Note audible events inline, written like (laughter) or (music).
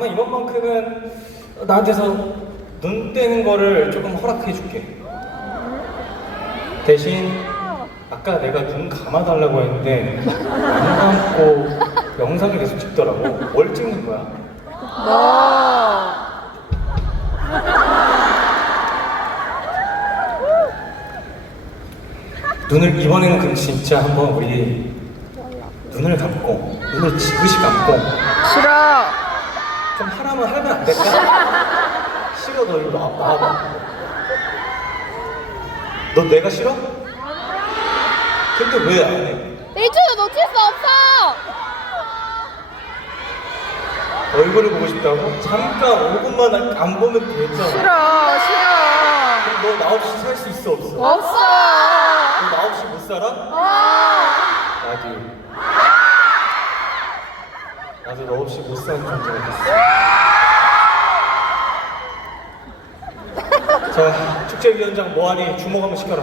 아마 이번만큼은 나한테서 눈 떼는 거를 조금 허락해 줄게. 대신 아까 내가 눈 감아달라고 했는데 눈 감고 영상을 계속 찍더라고. 뭘 찍는 거야? 너. 눈을 이번에는 그럼 진짜 한번 우리 눈을 감고 눈을 지그시 감고 싫어. 좀 하라면 하면 안 될까? (laughs) 싫어 너 이리 와, 나와봐 너 내가 싫어? 근데 왜 안 해? 일주일 놓칠 수 없어. 얼굴을 보고 싶다고? 잠깐 5분만 안 보면 되잖아 싫어. 싫어. 그럼 너나 없이 살수 있어 없어? 없어. 너나 없이 못 살아? 어. 나도 나도 너 없이 못 사는 존재가 됐어. (laughs) 자 축제위원장 뭐하니? 주먹 한번 시켜라